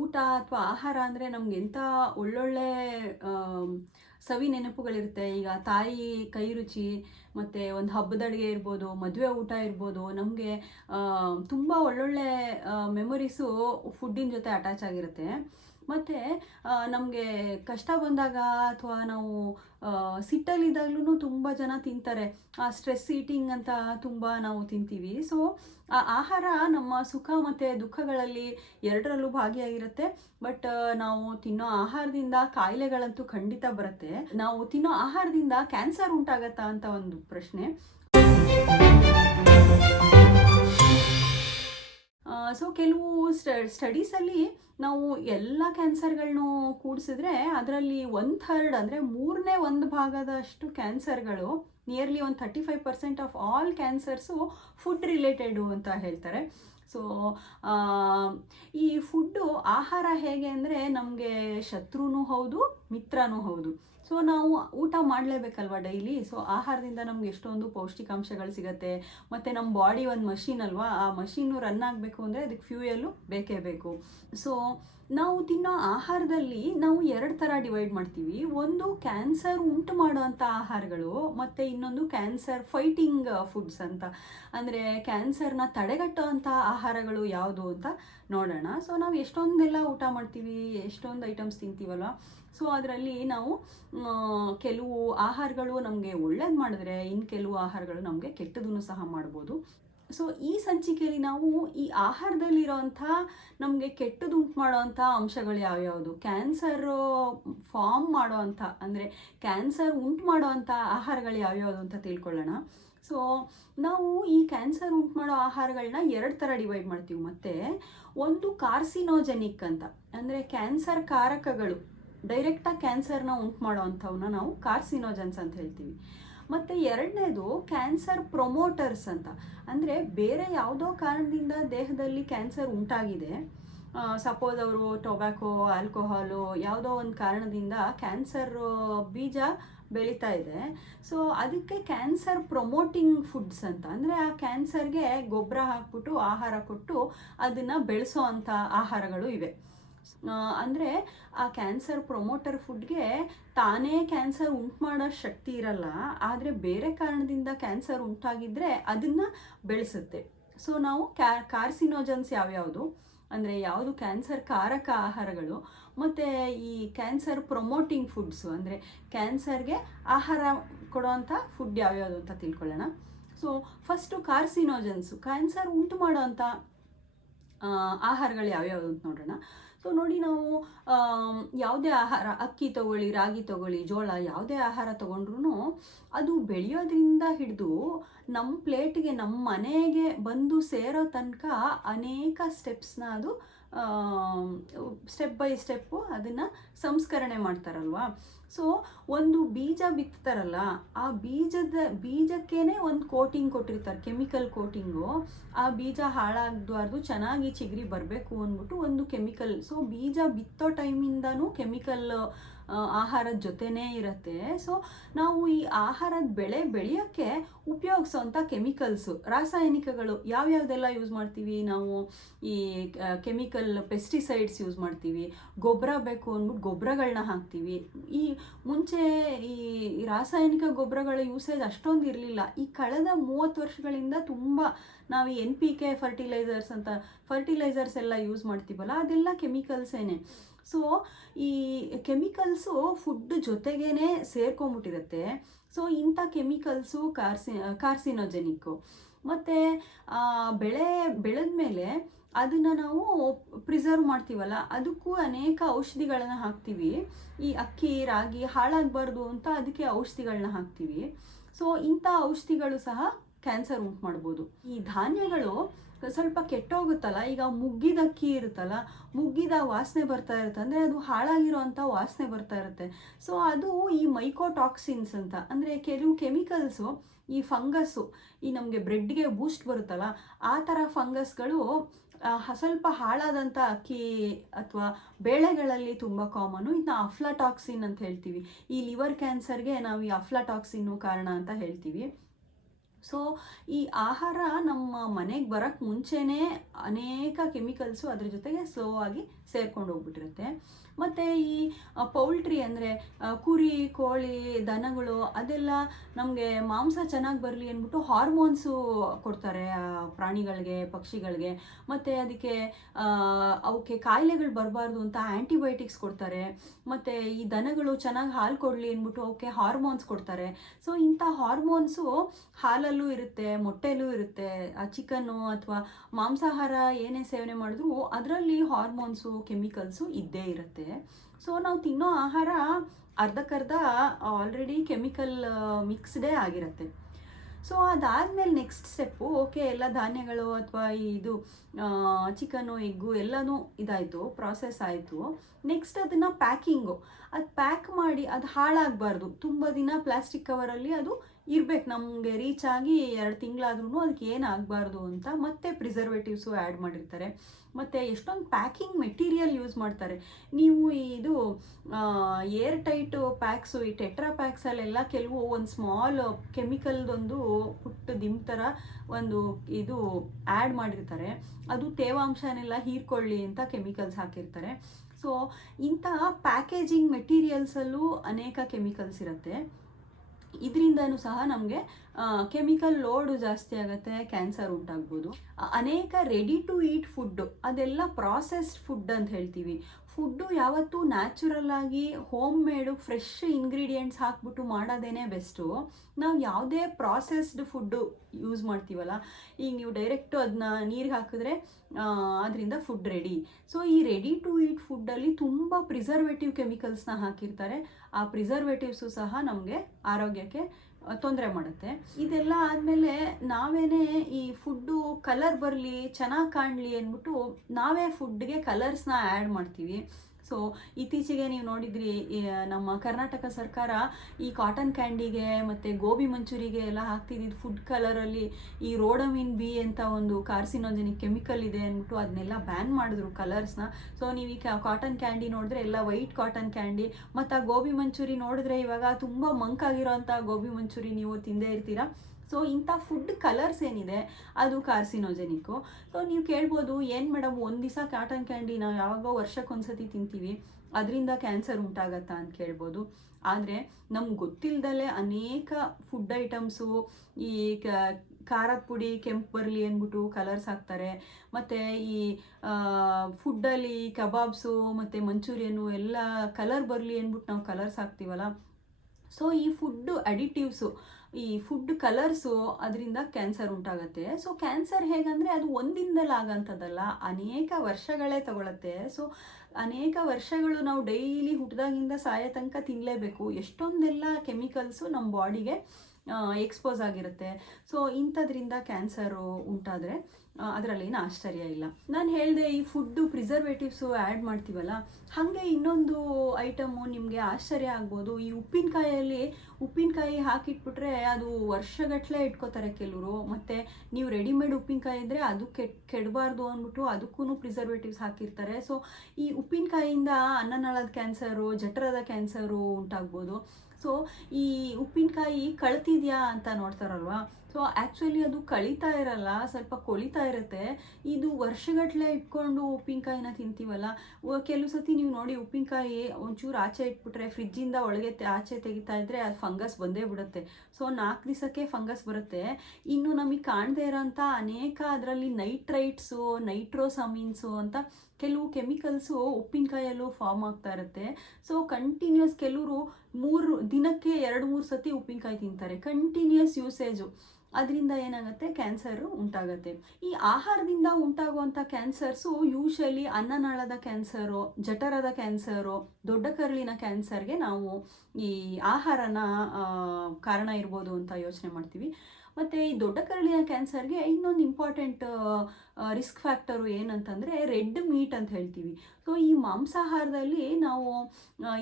ಊಟ ಅಥವಾ ಆಹಾರ ಅಂದರೆ ನಮ್ಗೆ ಎಂಥ ಒಳ್ಳೊಳ್ಳೆ ಸವಿ ನೆನಪುಗಳಿರುತ್ತೆ. ಈಗ ತಾಯಿ ಕೈ ರುಚಿ, ಮತ್ತು ಒಂದು ಹಬ್ಬದ ಅಡುಗೆ ಇರ್ಬೋದು, ಮದುವೆ ಊಟ ಇರ್ಬೋದು, ನಮಗೆ ತುಂಬ ಒಳ್ಳೊಳ್ಳೆ ಮೆಮೊರೀಸು ಫುಡ್ಡಿನ ಜೊತೆ ಅಟ್ಯಾಚ್ ಆಗಿರುತ್ತೆ. ಮತ್ತು ನಮಗೆ ಕಷ್ಟ ಬಂದಾಗ ಅಥವಾ ನಾವು ಸಿಟ್ಟಲ್ಲಿದ್ದಾಗಲೂ ತುಂಬ ಜನ ತಿಂತಾರೆ. ಸ್ಟ್ರೆಸ್ ಈಟಿಂಗ್ ಅಂತ ತುಂಬ ನಾವು ತಿಂತೀವಿ. ಸೊ ಆ ಆಹಾರ ನಮ್ಮ ಸುಖ ಮತ್ತು ದುಃಖಗಳಲ್ಲಿ ಎರಡರಲ್ಲೂ ಭಾಗಿಯಾಗಿರುತ್ತೆ. ಬಟ್ ನಾವು ತಿನ್ನೋ ಆಹಾರದಿಂದ ಕಾಯಿಲೆಗಳಂತೂ ಖಂಡಿತ ಬರುತ್ತೆ. ನಾವು ತಿನ್ನೋ ಆಹಾರದಿಂದ ಕ್ಯಾನ್ಸರ್ ಉಂಟಾಗತ್ತಾ ಅಂತ ಒಂದು ಪ್ರಶ್ನೆ. ಸೊ ಕೆಲವು ಸ್ಟಡೀಸಲ್ಲಿ ನಾವು ಎಲ್ಲ ಕ್ಯಾನ್ಸರ್ಗಳನ್ನೂ ಕೂಡಿಸಿದ್ರೆ ಅದರಲ್ಲಿ 1/3 ಅಂದರೆ 1/3 ಕ್ಯಾನ್ಸರ್ಗಳು, ನಿಯರ್ಲಿ ಒಂದು 35% of all cancers food related ಅಂತ ಹೇಳ್ತಾರೆ. ಸೊ ಈ ಫುಡ್ಡು ಆಹಾರ ಹೇಗೆ ಅಂದರೆ ನಮಗೆ ಶತ್ರುನೂ ಹೌದು, ಮಿತ್ರನೂ ಹೌದು. ಸೊ ನಾವು ಊಟ ಮಾಡಲೇಬೇಕಲ್ವ ಡೈಲಿ. ಸೊ ಆಹಾರದಿಂದ ನಮ್ಗೆ ಎಷ್ಟೊಂದು ಪೌಷ್ಟಿಕಾಂಶಗಳು ಸಿಗುತ್ತೆ. ಮತ್ತು ನಮ್ಮ ಬಾಡಿ ಒಂದು ಮಷೀನ್ ಅಲ್ವಾ, ಆ ಮಷೀನು ರನ್ ಆಗಬೇಕು ಅಂದರೆ ಅದಕ್ಕೆ ಫ್ಯೂಯಲ್ಲು ಬೇಕೇ ಬೇಕು. ಸೊ ನಾವು ತಿನ್ನೋ ಆಹಾರದಲ್ಲಿ ನಾವು 2 ಥರ ಡಿವೈಡ್ ಮಾಡ್ತೀವಿ. ಒಂದು ಕ್ಯಾನ್ಸರ್ ಉಂಟು ಮಾಡುವಂಥ ಆಹಾರಗಳು, ಮತ್ತು ಇನ್ನೊಂದು ಕ್ಯಾನ್ಸರ್ ಫೈಟಿಂಗ್ ಫುಡ್ಸ್ ಅಂತ. ಅಂದರೆ ಕ್ಯಾನ್ಸರ್ನ ತಡೆಗಟ್ಟುವಂಥ ಆಹಾರಗಳು ಯಾವುದು ಅಂತ ನೋಡೋಣ. ಸೊ ನಾವು ಎಷ್ಟೊಂದೆಲ್ಲ ಊಟ ಮಾಡ್ತೀವಿ, ಎಷ್ಟೊಂದು ಐಟಮ್ಸ್ ತಿಂತೀವಲ್ವ. ಸೊ ಅದರಲ್ಲಿ ನಾವು ಕೆಲವು ಆಹಾರಗಳು ನಮಗೆ ಒಳ್ಳೇದು ಮಾಡಿದ್ರೆ, ಇನ್ನು ಕೆಲವು ಆಹಾರಗಳು ನಮಗೆ ಕೆಟ್ಟದನ್ನು ಸಹ ಮಾಡ್ಬೋದು. ಸೊ ಈ ಸಂಚಿಕೆಯಲ್ಲಿ ನಾವು ಈ ಆಹಾರದಲ್ಲಿರೋವಂಥ ನಮಗೆ ಕೆಟ್ಟದ್ದು ಉಂಟು ಮಾಡೋವಂಥ ಅಂಶಗಳು ಯಾವ್ಯಾವುದು, ಕ್ಯಾನ್ಸರ್ ಫಾರ್ಮ್ ಮಾಡೋವಂಥ ಅಂದರೆ ಕ್ಯಾನ್ಸರ್ ಉಂಟು ಮಾಡೋವಂಥ ಆಹಾರಗಳು ಯಾವ್ಯಾವುದು ಅಂತ ತಿಳ್ಕೊಳ್ಳೋಣ. ಸೊ ನಾವು ಈ ಕ್ಯಾನ್ಸರ್ ಉಂಟು ಮಾಡೋ ಆಹಾರಗಳನ್ನ 2 ಥರ ಡಿವೈಡ್ ಮಾಡ್ತೀವಿ. ಮತ್ತು ಒಂದು ಕಾರ್ಸಿನೋಜೆನಿಕ್ ಅಂತ, ಅಂದರೆ ಕ್ಯಾನ್ಸರ್ ಕಾರಕಗಳು, ಡೈರೆಕ್ಟಾಗಿ ಕ್ಯಾನ್ಸರ್ನ ಉಂಟು ಮಾಡೋವಂಥವನ್ನ ನಾವು ಕಾರ್ಸಿನೋಜನ್ಸ್ ಅಂತ ಹೇಳ್ತೀವಿ. ಮತ್ತು ಎರಡನೇದು ಕ್ಯಾನ್ಸರ್ ಪ್ರೊಮೋಟರ್ಸ್ ಅಂತ, ಅಂದರೆ ಬೇರೆ ಯಾವುದೋ ಕಾರಣದಿಂದ ದೇಹದಲ್ಲಿ ಕ್ಯಾನ್ಸರ್ ಉಂಟಾಗಿದೆ. ಸಪೋಸ್ ಅವರು ಟೊಬ್ಯಾಕೋ, ಆಲ್ಕೋಹಾಲು, ಯಾವುದೋ ಒಂದು ಕಾರಣದಿಂದ ಕ್ಯಾನ್ಸರ್ ಬೀಜ ಬೆಳೀತಾ ಇದೆ. ಸೊ ಅದಕ್ಕೆ ಕ್ಯಾನ್ಸರ್ ಪ್ರೊಮೋಟಿಂಗ್ ಫುಡ್ಸ್ ಅಂತ, ಅಂದರೆ ಆ ಕ್ಯಾನ್ಸರ್ಗೆ ಗೊಬ್ಬರ ಹಾಕ್ಬಿಟ್ಟು ಆಹಾರ ಕೊಟ್ಟು ಅದನ್ನು ಬೆಳೆಸೋ ಅಂಥ ಆಹಾರಗಳು ಇವೆ. ಅಂದರೆ ಆ ಕ್ಯಾನ್ಸರ್ ಪ್ರೊಮೋಟರ್ ಫುಡ್ಗೆ ತಾನೇ ಕ್ಯಾನ್ಸರ್ ಉಂಟು ಮಾಡೋ ಶಕ್ತಿ ಇರಲ್ಲ, ಆದರೆ ಬೇರೆ ಕಾರಣದಿಂದ ಕ್ಯಾನ್ಸರ್ ಉಂಟಾಗಿದ್ದರೆ ಅದನ್ನು ಬೆಳೆಸುತ್ತೆ. ಸೊ ನಾವು ಕಾರ್ಸಿನೋಜನ್ಸ್ ಯಾವ್ಯಾವುದು ಅಂದರೆ ಯಾವುದು ಕ್ಯಾನ್ಸರ್ ಕಾರಕ ಆಹಾರಗಳು, ಮತ್ತು ಈ ಕ್ಯಾನ್ಸರ್ ಪ್ರೊಮೋಟಿಂಗ್ ಫುಡ್ಸು ಅಂದರೆ ಕ್ಯಾನ್ಸರ್ಗೆ ಆಹಾರ ಕೊಡೋವಂಥ ಫುಡ್ ಯಾವ್ಯಾವುದು ಅಂತ ತಿಳ್ಕೊಳ್ಳೋಣ. ಸೊ ಫಸ್ಟು ಕಾರ್ಸಿನೋಜನ್ಸು, ಕ್ಯಾನ್ಸರ್ ಉಂಟು ಮಾಡೋವಂಥ ಆಹಾರಗಳು ಯಾವ್ಯಾವುದು ಅಂತ ನೋಡೋಣ. ಸೊ ನೋಡಿ, ನಾವು ಯಾವುದೇ ಆಹಾರ, ಅಕ್ಕಿ ತಗೊಳ್ಳಿ, ರಾಗಿ ತಗೊಳ್ಳಿ, ಜೋಳ, ಯಾವುದೇ ಆಹಾರ ತೊಗೊಂಡ್ರೂ ಅದು ಬೆಳೆಯೋದ್ರಿಂದ ಹಿಡಿದು ನಮ್ಮ ಪ್ಲೇಟ್ಗೆ, ನಮ್ಮ ಮನೆಗೆ ಬಂದು ಸೇರೋ ತನಕ ಅನೇಕ ಸ್ಟೆಪ್ಸ್ನ ಅದು ಸ್ಟೆಪ್ ಬೈ ಸ್ಟೆಪ್ಪು ಅದನ್ನು ಸಂಸ್ಕರಣೆ ಮಾಡ್ತಾರಲ್ವ. ಸೊ ಒಂದು ಬೀಜ ಬಿತ್ತಾರಲ್ಲ, ಆ ಬೀಜಕ್ಕೇನೆ ಒಂದು ಕೋಟಿಂಗ್ ಕೊಟ್ಟಿರ್ತಾರೆ, ಕೆಮಿಕಲ್ ಕೋಟಿಂಗು. ಆ ಬೀಜ ಹಾಳಾಗಬಾರ್ದು, ಚೆನ್ನಾಗಿ ಚಿಗುರಿ ಬರಬೇಕು ಅಂದ್ಬಿಟ್ಟು ಒಂದು ಕೆಮಿಕಲ್. ಸೊ ಬೀಜ ಬಿತ್ತೋ ಟೈಮಿಂದನೂ ಕೆಮಿಕಲ್ ಆಹಾರದ ಜೊತೆನೇ ಇರುತ್ತೆ. ಸೊ ನಾವು ಈ ಆಹಾರದ ಬೆಳೆಯೋಕ್ಕೆ ಉಪಯೋಗಿಸೋವಂಥ ಕೆಮಿಕಲ್ಸು, ರಾಸಾಯನಿಕಗಳು ಯಾವ್ಯಾವುದೆಲ್ಲ ಯೂಸ್ ಮಾಡ್ತೀವಿ ನಾವು. ಈ ಕೆಮಿಕಲ್ ಪೆಸ್ಟಿಸೈಡ್ಸ್ ಯೂಸ್ ಮಾಡ್ತೀವಿ, ಗೊಬ್ಬರ ಬೇಕು ಅಂದ್ಬಿಟ್ಟು ಗೊಬ್ಬರಗಳನ್ನ ಹಾಕ್ತೀವಿ. ಈ ಮುಂಚೆ ಈ ರಾಸಾಯನಿಕ ಗೊಬ್ಬರಗಳ ಯೂಸೇಜ್ ಅಷ್ಟೊಂದು ಇರಲಿಲ್ಲ. ಈ ಕಳೆದ 30 ವರ್ಷಗಳಿಂದ ತುಂಬ ನಾವು NPK ಫರ್ಟಿಲೈಸರ್ಸ್ ಅಂತ ಫರ್ಟಿಲೈಸರ್ಸ್ ಎಲ್ಲ ಯೂಸ್ ಮಾಡ್ತೀವಲ್ಲ, ಅದೆಲ್ಲ ಕೆಮಿಕಲ್ಸೇನೆ. ಸೊ ಈ ಕೆಮಿಕಲ್ಸು ಫುಡ್ ಜೊತೆಗೇ ಸೇರ್ಕೊಂಬಿಟ್ಟಿರುತ್ತೆ. ಸೊ ಇಂಥ ಕೆಮಿಕಲ್ಸು ಕಾರ್ಸಿನೋಜೆನಿಕ್ಕು. ಮತ್ತು ಬೆಳೆದ ಮೇಲೆ ಅದನ್ನು ನಾವು ಪ್ರಿಸರ್ವ್ ಮಾಡ್ತೀವಲ್ಲ, ಅದಕ್ಕೂ ಅನೇಕ ಔಷಧಿಗಳನ್ನ ಹಾಕ್ತೀವಿ. ಈ ಅಕ್ಕಿ, ರಾಗಿ ಹಾಳಾಗಬಾರ್ದು ಅಂತ ಅದಕ್ಕೆ ಔಷಧಿಗಳನ್ನ ಹಾಕ್ತೀವಿ. ಸೊ ಇಂಥ ಔಷಧಿಗಳು ಸಹ ಕ್ಯಾನ್ಸರ್ ಉಂಟು ಮಾಡ್ಬೋದು. ಈ ಧಾನ್ಯಗಳು ಸ್ವಲ್ಪ ಕೆಟ್ಟೋಗುತ್ತಲ್ಲ, ಈಗ ಮುಗ್ಗಿದ ಅಕ್ಕಿ ಇರುತ್ತಲ್ಲ, ಮುಗ್ಗಿದ ವಾಸನೆ ಬರ್ತಾ ಇರುತ್ತೆ, ಅಂದರೆ ಅದು ಹಾಳಾಗಿರೋ ಅಂಥ ವಾಸನೆ ಬರ್ತಾ ಇರುತ್ತೆ. ಸೊ ಅದು ಈ ಮೈಕೋಟಾಕ್ಸಿನ್ಸ್ ಅಂತ, ಅಂದರೆ ಕೆಲವು ಕೆಮಿಕಲ್ಸು, ಈ ಫಂಗಸ್ಸು, ಈ ನಮಗೆ ಬ್ರೆಡ್ಗೆ ಬೂಸ್ಟ್ ಬರುತ್ತಲ್ಲ, ಆ ಥರ ಫಂಗಸ್ಗಳು ಸ್ವಲ್ಪ ಹಾಳಾದಂಥ ಅಕ್ಕಿ ಅಥವಾ ಬೇಳೆಗಳಲ್ಲಿ ತುಂಬ ಕಾಮನು. ಇದನ್ನ ಅಫ್ಲಾಟಾಕ್ಸಿನ್ ಅಂತ ಹೇಳ್ತೀವಿ. ಈ ಲಿವರ್ ಕ್ಯಾನ್ಸರ್ಗೆ ನಾವು ಈ ಅಫ್ಲಾಟಾಕ್ಸಿನ್ನು ಕಾರಣ ಅಂತ ಹೇಳ್ತೀವಿ. ಸೊ ಈ ಆಹಾರ ನಮ್ಮ ಮನೆಗೆ ಬರೋಕ್ಕೆ ಮುಂಚೆನೇ ಅನೇಕ ಕೆಮಿಕಲ್ಸು ಅದ್ರ ಜೊತೆಗೆ ಸ್ಲೋ ಆಗಿ ಸೇರ್ಕೊಂಡು ಹೋಗ್ಬಿಟ್ಟಿರುತ್ತೆ. ಮತ್ತು ಈ ಪೌಲ್ಟ್ರಿ ಅಂದರೆ ಕುರಿ, ಕೋಳಿ, ದನಗಳು ಅದೆಲ್ಲ ನಮಗೆ ಮಾಂಸ ಚೆನ್ನಾಗಿ ಬರಲಿ ಅಂದ್ಬಿಟ್ಟು ಹಾರ್ಮೋನ್ಸು ಕೊಡ್ತಾರೆ ಪ್ರಾಣಿಗಳಿಗೆ, ಪಕ್ಷಿಗಳಿಗೆ. ಮತ್ತು ಅದಕ್ಕೆ ಅವಕ್ಕೆ ಕಾಯಿಲೆಗಳು ಬರಬಾರ್ದು ಅಂತ ಆ್ಯಂಟಿಬಯೋಟಿಕ್ಸ್ ಕೊಡ್ತಾರೆ. ಮತ್ತು ಈ ದನಗಳು ಚೆನ್ನಾಗಿ ಹಾಲು ಕೊಡಲಿ ಅಂದ್ಬಿಟ್ಟು ಅವಕ್ಕೆ ಹಾರ್ಮೋನ್ಸ್ ಕೊಡ್ತಾರೆ. ಸೊ ಇಂಥ ಹಾರ್ಮೋನ್ಸು ಹಾಲಲ್ಲೂ ಇರುತ್ತೆ, ಮೊಟ್ಟೆಲೂ ಇರುತ್ತೆ. ಚಿಕನ್ನು ಅಥವಾ ಮಾಂಸಾಹಾರ ಏನೇ ಸೇವನೆ ಮಾಡಿದ್ರೂ ಅದರಲ್ಲಿ ಹಾರ್ಮೋನ್ಸು, ಕೆಮಿಕಲ್ಸು ಇದ್ದೇ ಇರುತ್ತೆ. ಸೊ ನಾವು ತಿನ್ನೋ ಆಹಾರ ಅರ್ಧಕ್ಕರ್ಧ ಆಲ್ರೆಡಿ ಕೆಮಿಕಲ್ ಮಿಕ್ಸ್ಡೇ ಆಗಿರುತ್ತೆ. ಸೊ ಅದಾದಮೇಲೆ ನೆಕ್ಸ್ಟ್ ಸ್ಟೆಪ್ಪು, ಓಕೆ ಎಲ್ಲ ಧಾನ್ಯಗಳು ಅಥವಾ ಇದು ಚಿಕನ್ನು, ಎಗ್ಗು ಎಲ್ಲನೂ ಇದಾಯಿತು, ಪ್ರಾಸೆಸ್ ಆಯಿತು. ನೆಕ್ಸ್ಟ್ ಅದನ್ನು ಪ್ಯಾಕಿಂಗು, ಅದು ಪ್ಯಾಕ್ ಮಾಡಿ ಅದು ಹಾಳಾಗಬಾರ್ದು. ತುಂಬ ದಿನ ಪ್ಲಾಸ್ಟಿಕ್ ಕವರಲ್ಲಿ ಅದು ಇರಬೇಕು, ನಮಗೆ ರೀಚ್ ಆಗಿ 2 ತಿಂಗಳಾದ್ರೂ ಅದಕ್ಕೆ ಏನಾಗಬಾರ್ದು ಅಂತ ಮತ್ತೆ ಪ್ರಿಸರ್ವೇಟಿವ್ಸು ಆ್ಯಡ್ ಮಾಡಿರ್ತಾರೆ. ಮತ್ತು ಎಷ್ಟೊಂದು ಪ್ಯಾಕಿಂಗ್ ಮೆಟೀರಿಯಲ್ ಯೂಸ್ ಮಾಡ್ತಾರೆ. ನೀವು ಇದು ಏರ್ ಟೈಟು ಪ್ಯಾಕ್ಸು, ಈ ಟೆಟ್ರಾ ಪ್ಯಾಕ್ಸಲ್ಲೆಲ್ಲ ಕೆಲವು ಒಂದು ಸ್ಮಾಲ್ ಕೆಮಿಕಲ್ದೊಂದು ಪುಟ್ಟ ದಿಂಬು ಥರ ಒಂದು ಇದು ಆ್ಯಡ್ ಮಾಡಿರ್ತಾರೆ. ಅದು ತೇವಾಂಶನೆಲ್ಲ ಹೀರ್ಕೊಳ್ಳಿ ಅಂತ ಕೆಮಿಕಲ್ಸ್ ಹಾಕಿರ್ತಾರೆ. ಸೊ ಇಂತಹ ಪ್ಯಾಕೇಜಿಂಗ್ ಮೆಟೀರಿಯಲ್ಸಲ್ಲೂ ಅನೇಕ ಕೆಮಿಕಲ್ಸ್ ಇರುತ್ತೆ. ಇದರಿಂದನೂ ಸಹ ನಮಗೆ ಕೆಮಿಕಲ್ ಲೋಡು ಜಾಸ್ತಿ ಆಗುತ್ತೆ, ಕ್ಯಾನ್ಸರ್ ಉಂಟಾಗ್ಬೋದು. ಅನೇಕ ರೆಡಿ ಟು ಈಟ್ ಫುಡ್ಡು, ಅದೆಲ್ಲ ಪ್ರಾಸೆಸ್ಡ್ ಫುಡ್ ಅಂತ ಹೇಳ್ತೀವಿ. ಫುಡ್ಡು ಯಾವತ್ತೂ ನ್ಯಾಚುರಲ್ ಆಗಿ ಹೋಮ್ ಮೇಡು ಫ್ರೆಶ್ ಇಂಗ್ರೀಡಿಯೆಂಟ್ಸ್ ಹಾಕ್ಬಿಟ್ಟು ಮಾಡೋದೇನೆ ಬೆಸ್ಟು. ನಾವು ಯಾವುದೇ ಪ್ರಾಸೆಸ್ಡ್ ಫುಡ್ಡು ಯೂಸ್ ಮಾಡ್ತೀವಲ್ಲ, ಈಗ ನೀವು ಡೈರೆಕ್ಟು ಅದನ್ನ ನೀರಿಗೆ ಹಾಕಿದ್ರೆ ಅದರಿಂದ ಫುಡ್ ರೆಡಿ. ಸೊ ಈ ರೆಡಿ ಟು ಈಟ್ ಫುಡ್ಡಲ್ಲಿ ತುಂಬ ಪ್ರಿಸರ್ವೇಟಿವ್ ಕೆಮಿಕಲ್ಸ್ನ ಹಾಕಿರ್ತಾರೆ. ಆ ಪ್ರಿಸರ್ವೇಟಿವ್ಸು ಸಹ ನಮಗೆ ಆರೋಗ್ಯಕ್ಕೆ ತೊಂದರೆ ಮಾಡುತ್ತೆ. ಇದೆಲ್ಲ ಆದಮೇಲೆ ನಾವೇನೇ ಈ ಫುಡ್ಡು ಕಲರ್ ಬರಲಿ, ಚೆನ್ನಾಗಿ ಕಾಣಲಿ ಅಂದ್ಬಿಟ್ಟು ನಾವೇ ಫುಡ್ಗೆ ಕಲರ್ಸ್ನ ಆ್ಯಡ್ ಮಾಡ್ತೀವಿ. ಸೊ ಇತ್ತೀಚೆಗೆ ನೀವು ನೋಡಿದ್ರಿ, ನಮ್ಮ ಕರ್ನಾಟಕ ಸರ್ಕಾರ ಈ ಕಾಟನ್ ಕ್ಯಾಂಡಿಗೆ ಮತ್ತು ಗೋಬಿ ಮಂಚೂರಿಗೆ ಎಲ್ಲ ಹಾಕ್ತಿದ್ದಿದ್ದು ಫುಡ್ ಕಲರಲ್ಲಿ ಈ ರೋಡಮಿನ್ ಬಿ ಅಂತ ಒಂದು ಕಾರ್ಸಿನೋಜೆನಿಕ್ ಕೆಮಿಕಲ್ ಇದೆ ಅಂದ್ಬಿಟ್ಟು ಅದನ್ನೆಲ್ಲ ಬ್ಯಾನ್ ಮಾಡಿದ್ರು ಕಲರ್ಸ್ನ. ಸೊ ನೀವು ಈ ಕಾಟನ್ ಕ್ಯಾಂಡಿ ನೋಡಿದ್ರೆ ಎಲ್ಲ ವೈಟ್ ಕಾಟನ್ ಕ್ಯಾಂಡಿ, ಮತ್ತು ಆ ಗೋಬಿ ಮಂಚೂರಿ ನೋಡಿದ್ರೆ ಇವಾಗ ತುಂಬ ಮಂಕಾಗಿರೋಂಥ ಗೋಬಿ ಮಂಚೂರಿ ನೀವು ತಿಂದೇ ಇರ್ತೀರ. ಸೊ ಇಂಥ ಫುಡ್ ಕಲರ್ಸ್ ಏನಿದೆ ಅದು ಕಾರ್ಸಿನೋಜೆನಿಕ್ಕು. ಸೊ ನೀವು ಕೇಳ್ಬೋದು, ಏನು ಮೇಡಮ್ ಒಂದು ದಿವಸ ಕಾಟನ್ ಕ್ಯಾಂಡಿ ನಾವು ಯಾವಾಗೋ ವರ್ಷಕ್ಕೊಂದ್ಸತಿ ತಿಂತೀವಿ, ಅದರಿಂದ ಕ್ಯಾನ್ಸರ್ ಉಂಟಾಗತ್ತಾ ಅಂತ ಕೇಳ್ಬೋದು. ಆದರೆ ನಮ್ಗೆ ಗೊತ್ತಿಲ್ಲದಲೇ ಅನೇಕ ಫುಡ್ ಐಟಮ್ಸು ಈ ಖಾರದ ಪುಡಿ ಕೆಂಪು ಬರಲಿ ಅಂದ್ಬಿಟ್ಟು ಕಲರ್ಸ್ ಹಾಕ್ತಾರೆ. ಮತ್ತು ಈ ಫುಡ್ಡಲ್ಲಿ ಕಬಾಬ್ಸು ಮತ್ತು ಮಂಚೂರಿಯನ್ನು ಎಲ್ಲ ಕಲರ್ ಬರಲಿ ಅಂದ್ಬಿಟ್ಟು ನಾವು ಕಲರ್ಸ್ ಹಾಕ್ತೀವಲ್ಲ. ಸೊ ಈ ಫುಡ್ಡು ಅಡಿಟಿವ್ಸು, ಈ ಫುಡ್ ಕಲರ್ಸು, ಅದರಿಂದ ಕ್ಯಾನ್ಸರ್ ಉಂಟಾಗತ್ತೆ. ಸೊ ಕ್ಯಾನ್ಸರ್ ಹೇಗಂದರೆ ಅದು ಒಂದಿನದಲ್ಲಿ ಆಗೋಂಥದ್ದಲ್ಲ, ಅನೇಕ ವರ್ಷಗಳೇ ತಗೊಳತ್ತೆ. ಸೊ ಅನೇಕ ವರ್ಷಗಳು ನಾವು ಡೈಲಿ ಹುಟ್ಟಿದಾಗಿಂದ ಸಾಯೋ ತನಕ ತಿನ್ನಲೇಬೇಕು. ಎಷ್ಟೊಂದೆಲ್ಲ ಕೆಮಿಕಲ್ಸು ನಮ್ಮ ಬಾಡಿಗೆ ಎಕ್ಸ್ಪೋಸ್ ಆಗಿರುತ್ತೆ. ಸೊ ಇಂಥದ್ರಿಂದ ಕ್ಯಾನ್ಸರು ಉಂಟಾದರೆ ಅದರಲ್ಲೇನು ಆಶ್ಚರ್ಯ ಇಲ್ಲ. ನಾನು ಹೇಳಿದೆ ಈ ಫುಡ್ಡು ಪ್ರಿಸರ್ವೇಟಿವ್ಸು ಆ್ಯಡ್ ಮಾಡ್ತೀವಲ್ಲ, ಹಾಗೆ ಇನ್ನೊಂದು ಐಟಮು ನಿಮಗೆ ಆಶ್ಚರ್ಯ ಆಗ್ಬೋದು. ಈ ಉಪ್ಪಿನಕಾಯಿ ಹಾಕಿಟ್ಬಿಟ್ರೆ ಅದು ವರ್ಷಗಟ್ಟಲೆ ಇಟ್ಕೋತಾರೆ ಕೆಲವರು. ಮತ್ತು ನೀವು ರೆಡಿಮೇಡ್ ಉಪ್ಪಿನಕಾಯಿ ಇದ್ದರೆ ಅದು ಕೆಡಬಾರ್ದು ಅಂದ್ಬಿಟ್ಟು ಅದಕ್ಕೂ ಪ್ರಿಸರ್ವೇಟಿವ್ಸ್ ಹಾಕಿರ್ತಾರೆ. ಸೊ ಈ ಉಪ್ಪಿನಕಾಯಿಯಿಂದ ಅನ್ನನಾಳದ ಕ್ಯಾನ್ಸರು, ಜಠರದ ಕ್ಯಾನ್ಸರು ಉಂಟಾಗ್ಬೋದು. ಸೊ ಈ ಉಪ್ಪಿನಕಾಯಿ ಕಳ್ತಿದ್ಯಾ ಅಂತ ನೋಡ್ತಾರಲ್ವ, ಸೊ ಆ್ಯಕ್ಚುಲಿ ಅದು ಕಳೀತಾ ಇರಲ್ಲ, ಸ್ವಲ್ಪ ಕೊಳಿತಾ ಇರುತ್ತೆ. ಇದು ವರ್ಷಗಟ್ಟಲೆ ಇಟ್ಕೊಂಡು ಉಪ್ಪಿನಕಾಯಿನ ತಿಂತೀವಲ್ಲ, ಕೆಲವು ಸತಿ ನೀವು ನೋಡಿ ಉಪ್ಪಿನಕಾಯಿ ಒಂಚೂರು ಆಚೆ ಇಟ್ಬಿಟ್ರೆ ಫ್ರಿಜ್ಜಿಂದ ಒಳಗೆ ಆಚೆ ತೆಗಿತಾ ಇದ್ದರೆ ಅದು ಫಂಗಸ್ ಬಂದೇ ಬಿಡುತ್ತೆ. ಸೊ 4 ದಿವಸಕ್ಕೆ ಫಂಗಸ್ ಬರುತ್ತೆ. ಇನ್ನು ನಮಗೆ ಕಾಣದೇ ಇರೋಂಥ ಅನೇಕ ಅದರಲ್ಲಿ ನೈಟ್ರೈಟ್ಸು, ನೈಟ್ರೋಸಮೀನ್ಸು ಅಂತ ಕೆಲವು ಕೆಮಿಕಲ್ಸು ಉಪ್ಪಿನಕಾಯಲ್ಲೂ ಫಾರ್ಮ್ ಆಗ್ತಾ ಇರುತ್ತೆ. ಸೊ ಕಂಟಿನ್ಯೂಸ್ ಕೆಲವರು ದಿನಕ್ಕೆ 2-3 ಸತಿ ಉಪ್ಪಿನಕಾಯಿ ತಿಂತಾರೆ, ಕಂಟಿನ್ಯೂಸ್ ಯೂಸೇಜು. ಅದರಿಂದ ಏನಾಗುತ್ತೆ, ಕ್ಯಾನ್ಸರು ಉಂಟಾಗುತ್ತೆ. ಈ ಆಹಾರದಿಂದ ಉಂಟಾಗುವಂಥ ಕ್ಯಾನ್ಸರ್ಸು ಯೂಶಲಿ ಅನ್ನನಾಳದ ಕ್ಯಾನ್ಸರು, ಜಠರದ ಕ್ಯಾನ್ಸರು, ದೊಡ್ಡ ಕರುಳಿನ ಕ್ಯಾನ್ಸರ್ಗೆ ನಾವು ಈ ಆಹಾರನ ಕಾರಣ ಇರ್ಬೋದು ಅಂತ ಯೋಚನೆ ಮಾಡ್ತೀವಿ. ಮತ್ತು ಈ ದೊಡ್ಡ ಕರುಳಿನ ಕ್ಯಾನ್ಸರ್ಗೆ ಇನ್ನೊಂದು ಇಂಪಾರ್ಟೆಂಟ್ ರಿಸ್ಕ್ ಫ್ಯಾಕ್ಟರು ಏನಂತಂದರೆ ರೆಡ್ ಮೀಟ್ ಅಂತ ಹೇಳ್ತೀವಿ. ಸೊ ಈ ಮಾಂಸಾಹಾರದಲ್ಲಿ ನಾವು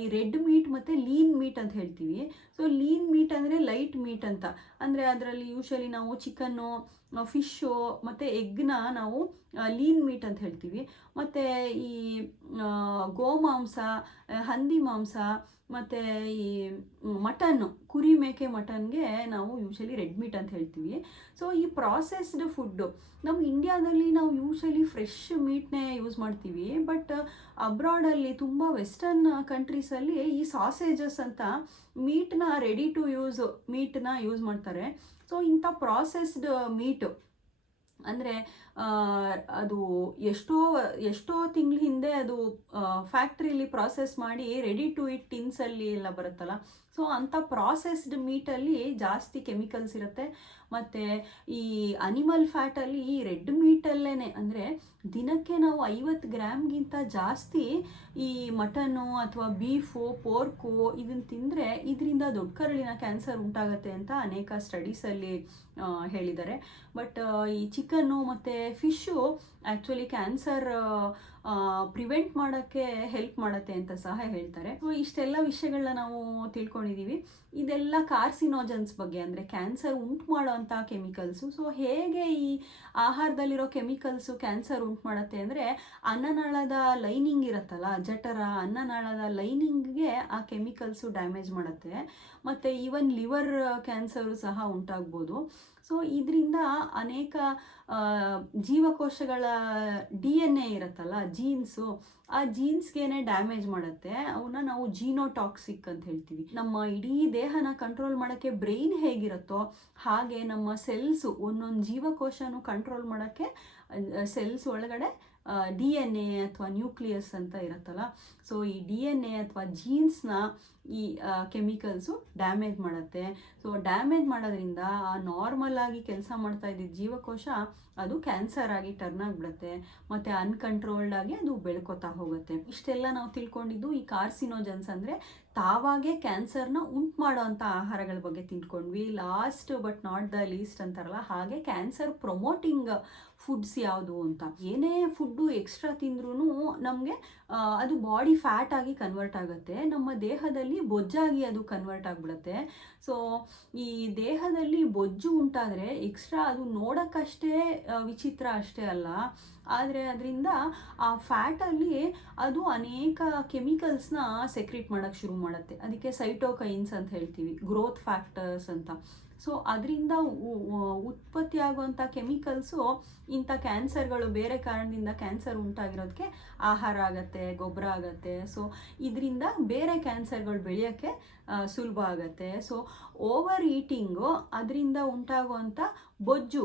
ಈ ರೆಡ್ ಮೀಟ್ ಮತ್ತು ಲೀನ್ ಮೀಟ್ ಅಂತ ಹೇಳ್ತೀವಿ. ಸೊ ಲೀನ್ ಮೀಟ್ ಅಂದರೆ ಲೈಟ್ ಮೀಟ್ ಅಂತ, ಅಂದರೆ ಅದರಲ್ಲಿ ಯೂಶಲಿ ನಾವು ಚಿಕನ್ನು, ಫಿಶ್ಶು ಮತ್ತು ಎಗ್ನ ನಾವು ಲೀನ್ ಮೀಟ್ ಅಂತ ಹೇಳ್ತೀವಿ. ಮತ್ತು ಈ ಗೋಮಾಂಸ, ಹಂದಿ ಮಾಂಸ ಮತ್ತು ಈ ಮಟನ್ನು, ಕುರಿ ಮೇಕೆ ಮಟನ್ಗೆ ನಾವು ಯೂಶಲಿ ರೆಡ್ ಮೀಟ್ ಅಂತ ಹೇಳ್ತೀವಿ. ಸೊ ಈ ಪ್ರಾಸೆಸ್ಡ್ ಫುಡ್ಡು ನಮ್ಮ ಇಂಡಿಯಾದಲ್ಲಿ ನಾವು ಯೂಶಲಿ ಫ್ರೆಶ್ ಮೀಟ್ನೇ ಯೂಸ್ ಮಾಡ್ತೀವಿ. ಬಟ್ ಅಬ್ರಾಡಲ್ಲಿ ತುಂಬ ವೆಸ್ಟರ್ನ್ ಕಂಟ್ರೀಸಲ್ಲಿ ಈ ಸಾಸೇಜಸ್ ಅಂತ ಮೀಟ್ನ ರೆಡಿ ಟು ಯೂಸ್ ಮೀಟ್ನ ಯೂಸ್ ಮಾಡ್ತಾರೆ. ಸೊ ಇಂಥ ಪ್ರಾಸೆಸ್ಡ್ ಮೀಟು ಅಂದರೆ ಅದು ಎಷ್ಟೋ ತಿಂಗಳ ಹಿಂದೆ ಅದು ಫ್ಯಾಕ್ಟ್ರಿಲಿ ಪ್ರಾಸೆಸ್ ಮಾಡಿ ರೆಡಿ ಟು ಇಟ್ ಟಿನ್ಸಲ್ಲಿ ಎಲ್ಲ ಬರುತ್ತಲ್ಲ, ಸೊ ಅಂಥ ಪ್ರಾಸೆಸ್ಡ್ ಮೀಟಲ್ಲಿ ಜಾಸ್ತಿ ಕೆಮಿಕಲ್ಸ್ ಇರುತ್ತೆ. ಮತ್ತು ಈ ಅನಿಮಲ್ ಫ್ಯಾಟಲ್ಲಿ ಈ ರೆಡ್ ಮೀಟಲ್ಲೇ ಅಂದರೆ ದಿನಕ್ಕೆ ನಾವು 50 ಗ್ರಾಮ್ಗಿಂತ ಜಾಸ್ತಿ ಈ ಮಟನ್ನು ಅಥವಾ ಬೀಫು, ಪೋರ್ಕು ಇದನ್ನು ತಿಂದರೆ ಇದರಿಂದ ದೊಡ್ಡ ಕರಳಿನ ಕ್ಯಾನ್ಸರ್ ಉಂಟಾಗತ್ತೆ ಅಂತ ಅನೇಕ ಸ್ಟಡೀಸಲ್ಲಿ ಹೇಳಿದ್ದಾರೆ. ಬಟ್ ಈ ಚಿಕನ್ನು ಮತ್ತು ಫಿಶ್ಶು ಆ್ಯಕ್ಚುಲಿ ಕ್ಯಾನ್ಸರ್ ಪ್ರಿವೆಂಟ್ ಮಾಡೋಕ್ಕೆ ಹೆಲ್ಪ್ ಮಾಡುತ್ತೆ ಅಂತ ಸಹ ಹೇಳ್ತಾರೆ. ಸೊ ಇಷ್ಟೆಲ್ಲ ವಿಷಯಗಳನ್ನ ನಾವು ತಿಳ್ಕೊಂಡಿದ್ದೀವಿ. ಇದೆಲ್ಲ ಕಾರ್ಸಿನೋಜನ್ಸ್ ಬಗ್ಗೆ, ಅಂದರೆ ಕ್ಯಾನ್ಸರ್ ಉಂಟು ಮಾಡೋವಂಥ ಕೆಮಿಕಲ್ಸು. ಸೊ ಹೇಗೆ ಈ ಆಹಾರದಲ್ಲಿರೋ ಕೆಮಿಕಲ್ಸು ಕ್ಯಾನ್ಸರ್ ಉಂಟು ಮಾಡುತ್ತೆ ಅಂದರೆ, ಅನ್ನನಾಳದ ಲೈನಿಂಗ್ ಇರುತ್ತಲ್ಲ, ಜಠರ, ಅನ್ನನಾಳದ ಲೈನಿಂಗ್ಗೆ ಆ ಕೆಮಿಕಲ್ಸು ಡ್ಯಾಮೇಜ್ ಮಾಡುತ್ತೆ. ಮತ್ತು ಈವನ್ ಲಿವರ್ ಕ್ಯಾನ್ಸರು ಸಹ ಉಂಟಾಗ್ಬೋದು. ಸೊ ಇದರಿಂದ ಅನೇಕ ಜೀವಕೋಶಗಳ DNA ಇರುತ್ತಲ್ಲ, ಜೀನ್ಸು, ಆ ಜೀನ್ಸ್ಗೇನೆ ಡ್ಯಾಮೇಜ್ ಮಾಡುತ್ತೆ. ಅವನ್ನ ನಾವು ಜೀನೋಟಾಕ್ಸಿಕ್ ಅಂತ ಹೇಳ್ತೀವಿ. ನಮ್ಮ ಇಡೀ ದೇಹನ ಕಂಟ್ರೋಲ್ ಮಾಡೋಕ್ಕೆ ಬ್ರೈನ್ ಹೇಗಿರುತ್ತೋ ಹಾಗೆ ನಮ್ಮ ಸೆಲ್ಸು, ಒಂದೊಂದು ಜೀವಕೋಶನೂ ಕಂಟ್ರೋಲ್ ಮಾಡೋಕ್ಕೆ ಸೆಲ್ಸ್ ಒಳಗಡೆ DNA ಅಥವಾ ನ್ಯೂಕ್ಲಿಯಸ್ ಅಂತ ಇರುತ್ತಲ್ಲ, ಸೊ ಈ DNA ಅಥವಾ ಜೀನ್ಸ್ನ ಈ ಕೆಮಿಕಲ್ಸು ಡ್ಯಾಮೇಜ್ ಮಾಡುತ್ತೆ. ಸೊ ಡ್ಯಾಮೇಜ್ ಮಾಡೋದ್ರಿಂದ ಆ ನಾರ್ಮಲ್ ಆಗಿ ಕೆಲಸ ಮಾಡ್ತಾ ಇದ್ದಿದ್ದ ಜೀವಕೋಶ ಅದು ಕ್ಯಾನ್ಸರ್ ಆಗಿ ಟರ್ನ್ ಆಗಿಬಿಡುತ್ತೆ. ಮತ್ತು ಅನ್ಕಂಟ್ರೋಲ್ಡ್ ಆಗಿ ಅದು ಬೆಳ್ಕೊತಾ ಹೋಗುತ್ತೆ. ಇಷ್ಟೆಲ್ಲ ನಾವು ತಿಳ್ಕೊಂಡಿದ್ದು ಈ ಕಾರ್ಸಿನೋಜನ್ಸ್ ಅಂದರೆ ತಾವಾಗೇ ಕ್ಯಾನ್ಸರ್ನ ಉಂಟು ಮಾಡೋ ಅಂಥ ಆಹಾರಗಳ ಬಗ್ಗೆ ತಿಳ್ಕೊಂಡ್ವಿ. Last but not the least ಅಂತಾರಲ್ಲ, ಹಾಗೆ ಕ್ಯಾನ್ಸರ್ ಪ್ರೊಮೋಟಿಂಗ್ ಫುಡ್ಸ್ ಯಾವುದು ಅಂತ. ಏನೇ ಫುಡ್ಡು ಎಕ್ಸ್ಟ್ರಾ ತಿಂದ್ರೂ ನಮಗೆ ಅದು ಬಾಡಿ ಫ್ಯಾಟ್ ಆಗಿ ಕನ್ವರ್ಟ್ ಆಗುತ್ತೆ, ನಮ್ಮ ದೇಹದಲ್ಲಿ ಬೊಜ್ಜಾಗಿ ಅದು ಕನ್ವರ್ಟ್ ಆಗಿಬಿಡುತ್ತೆ. ಸೊ ಈ ದೇಹದಲ್ಲಿ ಬೊಜ್ಜು ಉಂಟಾದರೆ ಎಕ್ಸ್ಟ್ರಾ ಅದು ನೋಡೋಕ್ಕಷ್ಟೇ ವಿಚಿತ್ರ ಅಷ್ಟೇ ಅಲ್ಲ, ಆದರೆ ಅದರಿಂದ ಆ ಫ್ಯಾಟಲ್ಲಿ ಅದು ಅನೇಕ ಕೆಮಿಕಲ್ಸ್ನ ಸೆಕ್ರೀಟ್ ಮಾಡೋಕ್ಕೆ ಶುರು ಮಾಡುತ್ತೆ. ಅದಕ್ಕೆ ಸೈಟೋಕೈನ್ಸ್ ಅಂತ ಹೇಳ್ತೀವಿ, ಗ್ರೋತ್ ಫ್ಯಾಕ್ಟರ್ಸ್ ಅಂತ. ಸೊ ಅದರಿಂದ ಉತ್ಪತ್ತಿ ಆಗುವಂಥ ಕೆಮಿಕಲ್ಸು ಇಂಥ ಕ್ಯಾನ್ಸರ್ಗಳು, ಬೇರೆ ಕಾರಣದಿಂದ ಕ್ಯಾನ್ಸರ್ ಉಂಟಾಗಿರೋದಕ್ಕೆ ಆಹಾರ ಆಗುತ್ತೆ, ಗೊಬ್ಬರ ಆಗುತ್ತೆ. ಸೊ ಇದರಿಂದ ಬೇರೆ ಕ್ಯಾನ್ಸರ್ಗಳು ಬೆಳೆಯೋಕ್ಕೆ ಸುಲಭ ಆಗುತ್ತೆ. ಸೊ ಓವರ್ ಈಟಿಂಗು, ಅದರಿಂದ ಉಂಟಾಗುವಂಥ ಬೊಜ್ಜು,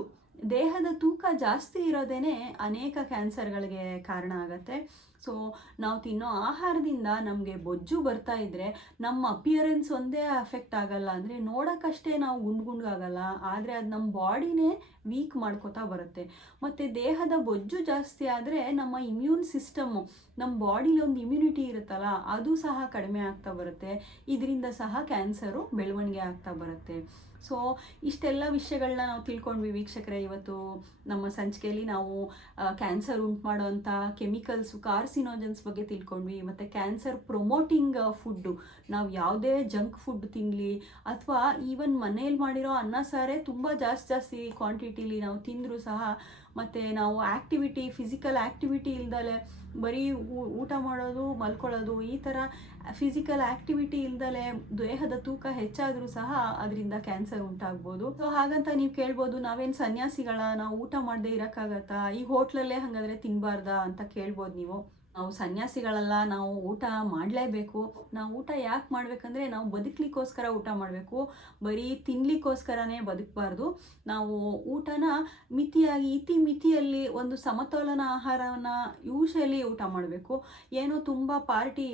ದೇಹದ ತೂಕ ಜಾಸ್ತಿ ಇರೋದೇ ಅನೇಕ ಕ್ಯಾನ್ಸರ್ಗಳಿಗೆ ಕಾರಣ ಆಗುತ್ತೆ. ಸೊ ನಾವು ತಿನ್ನೋ ಆಹಾರದಿಂದ ನಮಗೆ ಬೊಜ್ಜು ಬರ್ತಾ ಇದ್ದರೆ ನಮ್ಮ ಅಪಿಯರೆನ್ಸ್ ಒಂದೇ ಅಫೆಕ್ಟ್ ಆಗಲ್ಲ, ಅಂದರೆ ನೋಡೋಕ್ಕಷ್ಟೇ ನಾವು ಗುಂಡ್ಗುಂಡ್ಗಾಗಲ್ಲ, ಆದರೆ ಅದು ನಮ್ಮ ಬಾಡಿನೇ ವೀಕ್ ಮಾಡ್ಕೋತಾ ಬರುತ್ತೆ. ಮತ್ತು ದೇಹದ ಬೊಜ್ಜು ಜಾಸ್ತಿ ಆದರೆ ನಮ್ಮ ಇಮ್ಯೂನ್ ಸಿಸ್ಟಮ್ಮು, ನಮ್ಮ ಬಾಡಿಲಿ ಒಂದು ಇಮ್ಯುನಿಟಿ ಇರುತ್ತಲ್ಲ, ಅದು ಸಹ ಕಡಿಮೆ ಆಗ್ತಾ ಬರುತ್ತೆ. ಇದರಿಂದ ಸಹ ಕ್ಯಾನ್ಸರು ಬೆಳವಣಿಗೆ ಆಗ್ತಾ ಬರುತ್ತೆ. ಸೊ ಇಷ್ಟೆಲ್ಲ ವಿಷಯಗಳನ್ನ ನಾವು ತಿಳ್ಕೊಂಡ್ವಿ ವೀಕ್ಷಕರೇ. ಇವತ್ತು ನಮ್ಮ ಸಂಚಿಕೆಯಲ್ಲಿ ನಾವು ಕ್ಯಾನ್ಸರ್ ಉಂಟು ಮಾಡೋವಂಥ ಕೆಮಿಕಲ್ಸು, ಕಾರ್ಸಿನೋಜನ್ಸ್ ಬಗ್ಗೆ ತಿಳ್ಕೊಂಡ್ವಿ. ಮತ್ತು ಕ್ಯಾನ್ಸರ್ ಪ್ರೊಮೋಟಿಂಗ್ ಫುಡ್ಡು, ನಾವು ಯಾವುದೇ ಜಂಕ್ ಫುಡ್ ತಿನ್ನಲಿ ಅಥವಾ ಈವನ್ ಮನೇಲಿ ಮಾಡಿರೋ ಅನ್ನ ಸಾರೇ ತುಂಬ ಜಾಸ್ತಿ ಕ್ವಾಂಟಿಟಿಲಿ ನಾವು ತಿಂದರೂ ಸಹ, ಮತ್ತು ನಾವು ಫಿಸಿಕಲ್ ಆ್ಯಕ್ಟಿವಿಟಿ ಇಲ್ದಲೆ ಬರೀ ಊಟ ಮಾಡೋದು, ಮಲ್ಕೊಳ್ಳೋದು, ಈ ಥರ ಫಿಸಿಕಲ್ ಆ್ಯಕ್ಟಿವಿಟಿ ಇಲ್ದಲೆ ದೇಹದ ತೂಕ ಹೆಚ್ಚಾದರೂ ಸಹ ಅದರಿಂದ ಕ್ಯಾನ್ಸರ್ ಉಂಟಾಗ್ಬೋದು. ಸೊ ಹಾಗಂತ ನೀವು ಕೇಳ್ಬೋದು, ನಾವೇನು ಸನ್ಯಾಸಿಗಳ, ನಾವು ಊಟ ಮಾಡದೇ ಇರೋಕ್ಕಾಗತ್ತಾ, ಈ ಹೋಟ್ಲಲ್ಲೇ ಹಾಗಾದರೆ ತಿನ್ನಬಾರ್ದಾ ಅಂತ ಕೇಳ್ಬೋದು ನೀವು. ನಾವು ಸನ್ಯಾಸಿಗಳಲ್ಲ, ನಾವು ಊಟ ಮಾಡಲೇಬೇಕು. ನಾವು ಊಟ ಯಾಕೆ ಮಾಡಬೇಕಂದ್ರೆ ನಾವು ಬದುಕಲಿಕ್ಕೋಸ್ಕರ ಊಟ ಮಾಡಬೇಕು, ಬರೀ ತಿನ್ನಲಿಕ್ಕೋಸ್ಕರನೇ ಬದುಕಬಾರ್ದು. ನಾವು ಊಟನ ಮಿತಿಯಾಗಿ, ಮಿತಿಯಲ್ಲಿ ಒಂದು ಸಮತೋಲನ ಆಹಾರವನ್ನು ಯೂಶಲಿ ಊಟ ಮಾಡಬೇಕು. ಏನೋ ತುಂಬ ಪಾರ್ಟಿ,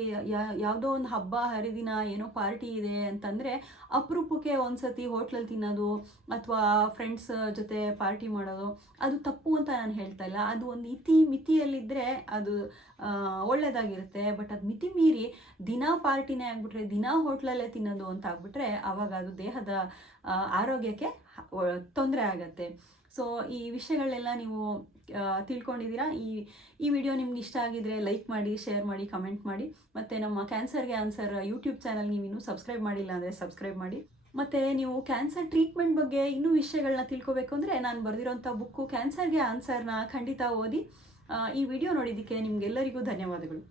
ಯಾವುದೋ ಒಂದು ಹಬ್ಬ ಹರಿದಿನ ಏನೋ ಪಾರ್ಟಿ ಇದೆ ಅಂತಂದರೆ ಅಪರೂಪಕ್ಕೆ ಒಂದ್ಸತಿ ಹೋಟ್ಲಲ್ಲಿ ತಿನ್ನೋದು ಅಥವಾ ಫ್ರೆಂಡ್ಸ್ ಜೊತೆ ಪಾರ್ಟಿ ಮಾಡೋದು, ಅದು ತಪ್ಪು ಅಂತ ನಾನು ಹೇಳ್ತಾ ಇಲ್ಲ. ಅದು ಒಂದು ಮಿತಿಯಲ್ಲಿದ್ದರೆ ಅದು ಒಳ್ಳೆಯದಾಗಿರುತ್ತೆ. ಬಟ್ ಅದು ಮಿತಿ ಮೀರಿ ದಿನಾ ಪಾರ್ಟಿನೇ ಆಗಿಬಿಟ್ರೆ, ದಿನಾ ಹೋಟ್ಲಲ್ಲೇ ತಿನ್ನೋದು ಅಂತ ಆಗಿಬಿಟ್ರೆ ಆವಾಗ ಅದು ದೇಹದ ಆರೋಗ್ಯಕ್ಕೆ ತೊಂದರೆ ಆಗತ್ತೆ. ಸೊ ಈ ವಿಷಯಗಳೆಲ್ಲ ನೀವು ತಿಳ್ಕೊಂಡಿದ್ದೀರಾ. ಈ ವಿಡಿಯೋ ನಿಮ್ಗೆ ಇಷ್ಟ ಆಗಿದ್ರೆ ಲೈಕ್ ಮಾಡಿ, ಶೇರ್ ಮಾಡಿ, ಕಮೆಂಟ್ ಮಾಡಿ. ಮತ್ತು ನಮ್ಮ ಕ್ಯಾನ್ಸರ್ಗೆ ಆನ್ಸರ್ ಯೂಟ್ಯೂಬ್ ಚಾನಲ್ ನೀವು ಇನ್ನೂ ಸಬ್ಸ್ಕ್ರೈಬ್ ಮಾಡಿಲ್ಲ ಅಂದರೆ ಸಬ್ಸ್ಕ್ರೈಬ್ ಮಾಡಿ. ಮತ್ತು ನೀವು ಕ್ಯಾನ್ಸರ್ ಟ್ರೀಟ್ಮೆಂಟ್ ಬಗ್ಗೆ ಇನ್ನೂ ವಿಷಯಗಳನ್ನ ತಿಳ್ಕೊಬೇಕು ಅಂದರೆ ನಾನು ಬರೆದಿರೋಂಥ ಬುಕ್ಕು ಕ್ಯಾನ್ಸರ್ಗೆ ಆನ್ಸರ್ನ ಖಂಡಿತ ಓದಿ. ಈ ವಿಡಿಯೋ ನೋಡಿದ್ದಕ್ಕೆ ನಿಮಗೆಲ್ಲರಿಗೂ ಧನ್ಯವಾದಗಳು.